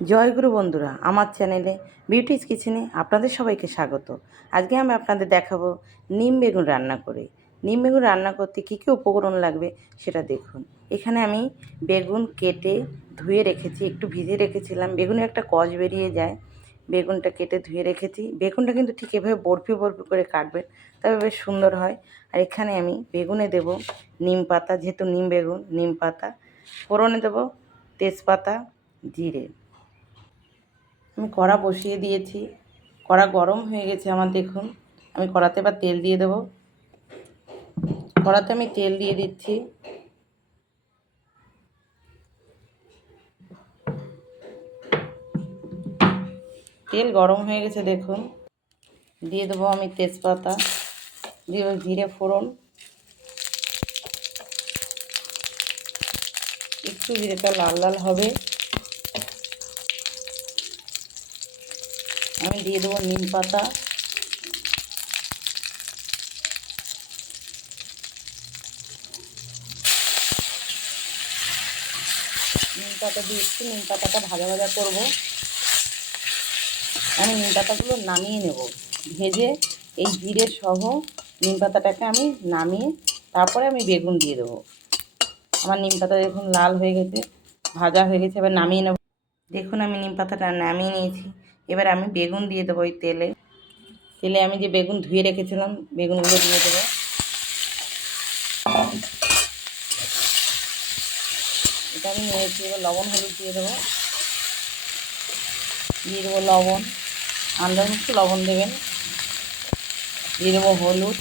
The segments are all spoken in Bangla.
জয়গুরু বন্ধুরা, আমার চ্যানেলে বিউটিস কিচেনে আপনাদের সবাইকে স্বাগত। আজকে আমি আপনাদের দেখাবো নিম বেগুন রান্না করে। নিম বেগুন রান্না করতে কী কী উপকরণ লাগবে সেটা দেখুন। এখানে আমি বেগুন কেটে ধুয়ে রেখেছি, একটু ভিজিয়ে রেখেছিলাম, বেগুনে একটা কষ বেরিয়ে যায়। বেগুনটা কেটে ধুয়ে রেখেছি। বেগুনটা কিন্তু ঠিক এভাবে বরফি বরফি করে কাটবেন, তবে বেশ সুন্দর হয়। আর এখানে আমি বেগুনে দেব নিম পাতা, যেহেতু নিম বেগুন, নিম পাতা। ফোড়নে দেব তেজপাতা, জিরে। আমি কড়া বসিয়ে দিয়েছি, কড়া গরম হয়ে গেছে আমার, দেখুন। আমি কড়াতে এবার তেল দিয়ে দেব। কড়াতে আমি তেল দিয়ে দিচ্ছি। তেল গরম হয়ে গেছে, দেখুন। দিয়ে দেবো আমি তেজপাতা, দিয়ে দেবো জিরে ফোড়ন। একটু জিরেটা লাল লাল হবে, আমি দিয়ে দেবো নিম পাতা। নিম পাতা দিয়ে একটু নিম পাতাটা ভাজা ভাজা করবো। আমি নিম পাতাগুলো নামিয়ে নেব, ভেজে এই জিরে সহ নিম পাতাটাকে আমি নামিয়ে তারপরে আমি বেগুন দিয়ে দেবো। আমার নিম পাতা দেখুন লাল হয়ে গেছে, ভাজা হয়ে গেছে, এবার নামিয়ে নেব। দেখুন আমি নিম পাতাটা নামিয়ে নিয়েছি। এবার আমি বেগুন দিয়ে দেবো ওই তেলে। তেলে আমি যে বেগুন ধুয়ে রেখেছিলাম, বেগুনগুলো দিয়ে দেবো। এটা আমি নিয়েছি। এবার লবণ হলুদ দিয়ে দেবো। দিয়ে দেবো লবণ, আন্দাজ মতো লবণ দেবেন। দিয়ে দেবো হলুদ।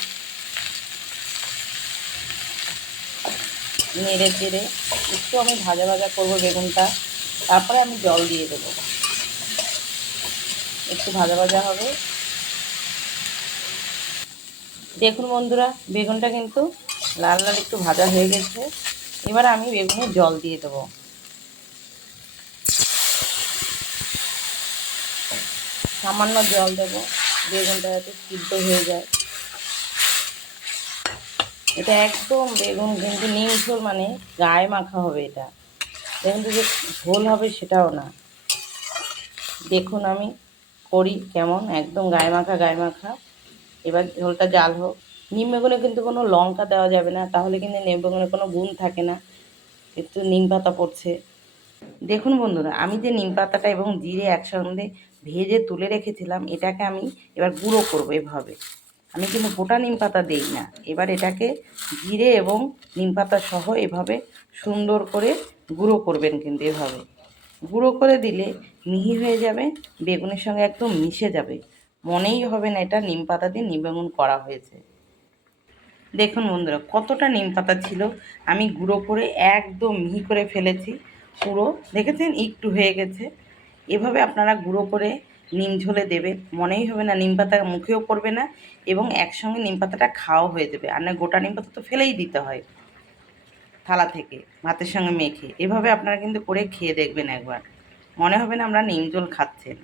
নেড়ে চেড়ে একটু আমি ভাজা ভাজা করবো বেগুনটা, তারপরে আমি জল দিয়ে দেবো। একটু ভাজা ভাজা হবে। দেখুন বন্ধুরা, বেগুনটা কিন্তু লাল লাল একটু ভাজা হয়ে গেছে। এবার আমি বেগুনে জল দিয়ে দেবো। সামান্য জল দেবো, বেগুনটা যাতে সিদ্ধ হয়ে যায়। এটা একদম বেগুন কিন্তু নিম ঝোল, মানে গায়ে মাখা হবে এটা। কিন্তু যে ঝোল হবে সেটাও না। দেখুন আমি করি কেমন, একদম গায়ে মাখা গায়ে মাখা। এবার ঝোলটা জাল হোক। নিম বেগুনে কিন্তু কোনো লঙ্কা দেওয়া যাবে না, তাহলে কিন্তু নিম বেগুনে কোনো গুণ থাকে না। একটু নিম পাতা পড়ছে। দেখুন বন্ধুরা, আমি যে নিম পাতাটা এবং জিরে একসঙ্গে ভেজে তুলে রেখেছিলাম, এটাকে আমি এবার গুঁড়ো করবো এভাবে। আমি কিন্তু গোটা নিম পাতা দিই না। এবার এটাকে জিরে এবং নিম পাতা সহ এভাবে সুন্দর করে গুঁড়ো করবেন, কিন্তু এভাবে গুঁড়ো করে দিলে মিহি হয়ে যাবে, বেগুনের সঙ্গে একদম মিশে যাবে, মনেই হবে না এটা নিম পাতা দিয়ে নিম বেগুন করা হয়েছে। দেখুন বন্ধুরা, কতটা নিম পাতা ছিল, আমি গুঁড়ো করে একদম মিহি করে ফেলেছি পুরো। দেখেছেন একটু হয়ে গেছে। এভাবে আপনারা গুঁড়ো করে নিম ঝোলে দেবে, মনেই হবে না নিম পাতা মুখেও পড়বে না, এবং একসঙ্গে নিম পাতাটা খাওয়া হয়ে যাবে। আর না গোটা নিম পাতা তো ফেলেই দিতে হয় থালা থেকে ভাতের সঙ্গে মেখে। এভাবে আপনারা কিন্তু করে খেয়ে দেখবেন একবার, মনে হবে না আমরা নিম ঝোল খাচ্ছেন।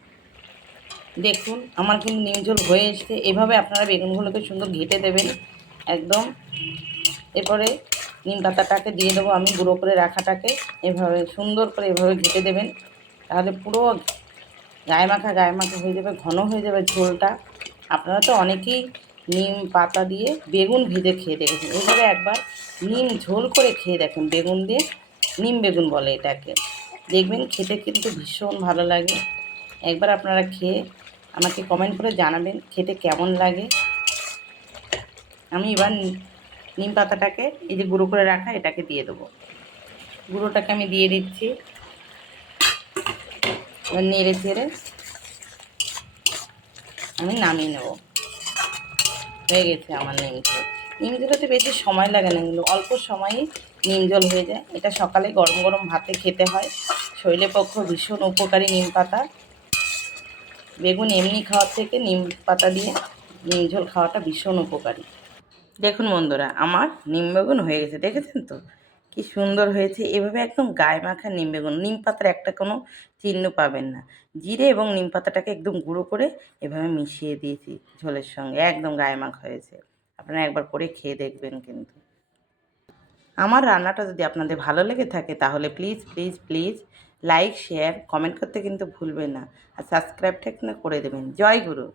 দেখুন আমার কিন্তু নিম ঝোল হয়ে এসছে। এভাবে আপনারা বেগুনগুলোকে সুন্দর ঘেঁটে দেবেন একদম। এরপরে নিম পাতাটাকে দিয়ে দেবো আমি, গুঁড়ো করে রাখাটাকে এভাবে সুন্দর করে এভাবে ঘেঁটে দেবেন। তাহলে পুরো গায়ে মাখা হয়ে যাবে, ঘন হয়ে যাবে ঝোলটা। আপনারা তো অনেকেই নিম পাতা দিয়ে বেগুন ভেজে খেয়ে দেখেছেন, এইভাবে একবার নিম ঝোল করে খেয়ে দেখেন বেগুন দিয়ে। নিম বেগুন বলে এটাকে। দেখবেন খেতে কিন্তু ভীষণ ভালো লাগে। একবার আপনারা খেয়ে আমাকে কমেন্ট করে জানাবেন খেতে কেমন লাগে। আমি এবার নিম পাতাটাকে, এই যে গুঁড়ো করে রাখা, এটাকে দিয়ে দেবো। গুঁড়োটাকে আমি দিয়ে দিচ্ছি। এবার নেড়ে চেড়ে আমি নামিয়ে নেব। হয়ে গেছে আমার নিম ঝোল। নিম ঝোলেতে বেশি সময় লাগে না, কিন্তু অল্প সময়েই নিম ঝোল হয়ে যায়। এটা সকালে গরম গরম ভাতে খেতে হয়, শরীরের পক্ষে ভীষণ উপকারী নিম পাতা। বেগুন এমনি খাওয়ার থেকে নিম পাতা দিয়ে নিম ঝোল খাওয়াটা ভীষণ উপকারী। দেখুন বন্ধুরা, আমার নিম বেগুন হয়ে গেছে, দেখেছেন তো কি সুন্দর হয়েছে। এভাবে একদম গায়ে মাখা নিম বেগুন, নিম পাতার একটা কোনো চিহ্ন পাবেন না। জিরে এবং নিম পাতাটাকে একদম গুঁড়ো করে এভাবে মিশিয়ে দিয়েছি ঝোলের সঙ্গে, একদম গায়ে মাখা হয়েছে। আপনারা একবার করে খেয়ে দেখবেন কিন্তু। আমার রান্নাটা যদি আপনাদের ভালো লেগে থাকে তাহলে please please please like share comment করতে কিন্তু ভুলবেন না, আর সাবস্ক্রাইবটা কিন্তু করে দেবেন। জয় গুরু।